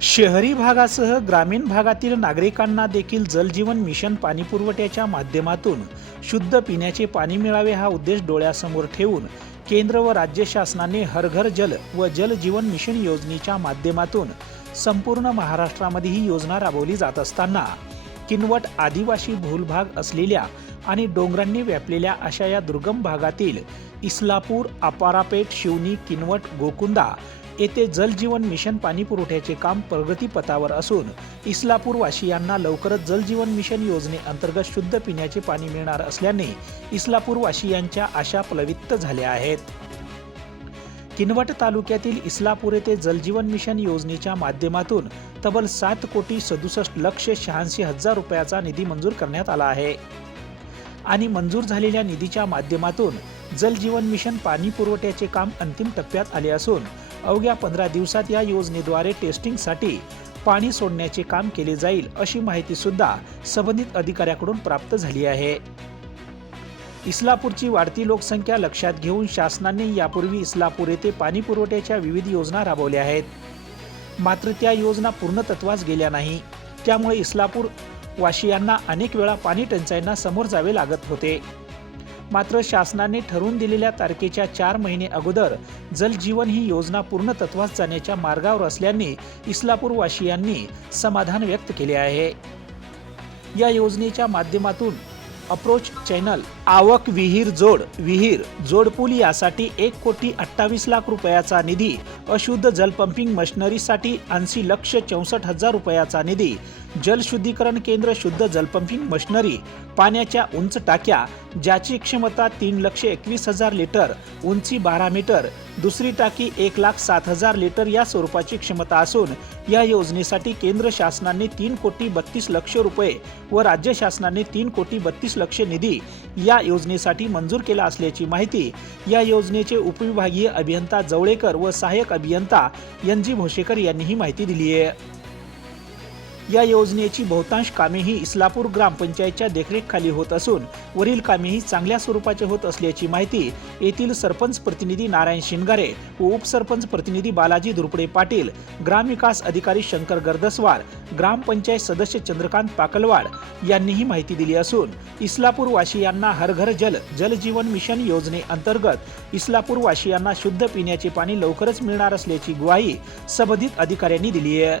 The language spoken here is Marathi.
शहरी भागासह ग्रामीण भागातील नागरिकांना देखील जलजीवन मिशन पाणीपुरवठ्याच्या माध्यमातून शुद्ध पिण्याचे पाणी मिळावे हा उद्देश डोळ्यासमोर ठेवून केंद्र व राज्य शासनाने हरघर जल व जल जीवन मिशन योजनेच्या माध्यमातून संपूर्ण महाराष्ट्रामध्ये ही योजना राबवली जात असताना किनवट आदिवासी भूलभाग असलेल्या आणि डोंगरांनी व्यापलेल्या अशा या दुर्गम भागातील इस्लापूर अपारापेट शिवनी किनवट गोकुंदा येथे जलजीवन मिशन पाणी पुरवठ्याचे काम प्रगतीपथावर असून इस्लापूरवासियांना लवकरच जलजीवन मिशन योजनेअंतर्गत शुद्ध पिण्याचे पाणी मिळणार असल्याने इस्लापूरवाशियांच्या आशा प्लवित्त झाल्या आहेत. किनवट तालुक्यातील इस्लापूर येथे जलजीवन मिशन योजनेच्या माध्यमातून तब्बल सात कोटी सदुसष्ट लक्ष शहाऐंशी हजार रुपयाचा निधी मंजूर करण्यात आला आहे. आणि मंजूर झालेल्या निधीच्या माध्यमातून जलजीवन मिशन पाणी पुरवठ्याचे काम अंतिम टप्प्यात आले असून अवघ्या पंधरा दिवसात या योजनेद्वारे टेस्टिंगसाठी पाणी सोडण्याचे काम केले जाईल अशी माहिती सुद्धा संबंधित अधिकाऱ्याकडून प्राप्त झाली आहे. इस्लापूरची वाढती लोकसंख्या लक्षात घेऊन शासनाने यापूर्वी इस्लापूर येथे पाणी पुरवठ्याच्या विविध योजना राबवल्या आहेत. मात्र त्या योजना पूर्णतत्वास गेल्या नाही. त्यामुळे इस्लापूर वाशियांना अनेक वेळा पाणी टंचाईंना समोर जावे लागत होते. मात्र शासनाने ठरवून दिलेल्या तारखेच्या चार महिने अगोदर जलजीवन ही योजना पूर्णतत्वास जाण्याच्या मार्गावर असल्याने इस्लापूरवासियांनी समाधान व्यक्त केले आहे. या योजनेच्या माध्यमातून अप्रोच चॅनल आवक विहीर जोड विहीर जोडपूल यासाठी एक कोटी अठ्ठावीस लाख रुपयाचा निधी अशुद्ध जलपंपिंग मशिनरीसाठी ऐंशी लक्ष चौसष्ट हजार रुपयाचा निधी जलशुद्धीकरण केंद्र शुद्ध जलपंपिंग मशिनरी पाण्याच्या उंच टाक्या ज्याची क्षमता तीन लक्ष एकवीस हजार लिटर उंची बारा मीटर दुसरी टाकी एक लाख सात हजार लिटर या स्वरूपाची क्षमता असून या योजनेसाठी केंद्र शासनाने तीन कोटी बत्तीस लक्ष रुपये व राज्य शासनाने तीन कोटी बत्तीस लक्ष निधी या योजनेसाठी मंजूर केला असल्याची माहिती या योजनेचे उपविभागीय अभियंता जवळेकर व सहाय्यक अभियंता एन जी भोसेकर यांनी ही माहिती दिली आहे. या योजनेची बहुतांश कामेही इस्लापूर ग्रामपंचायतच्या देखरेखखाली होत असून वरील कामेही चांगल्या स्वरूपाचे होत असल्याची माहिती येथील सरपंच प्रतिनिधी नारायण शिंगारे व उपसरपंच प्रतिनिधी बालाजी धुरपडे पाटील ग्रामविकास अधिकारी शंकर गर्दसवार ग्रामपंचायत सदस्य चंद्रकांत पाकलवाड यांनीही माहिती दिली असून इस्लापूर वासियांना हर घर जल जलजीवन मिशन योजनेअंतर्गत इस्लापूर वासियांना शुद्ध पिण्याचे पाणी लवकरच मिळणार असल्याची ग्वाही संबंधित अधिकाऱ्यांनी दिली आहे.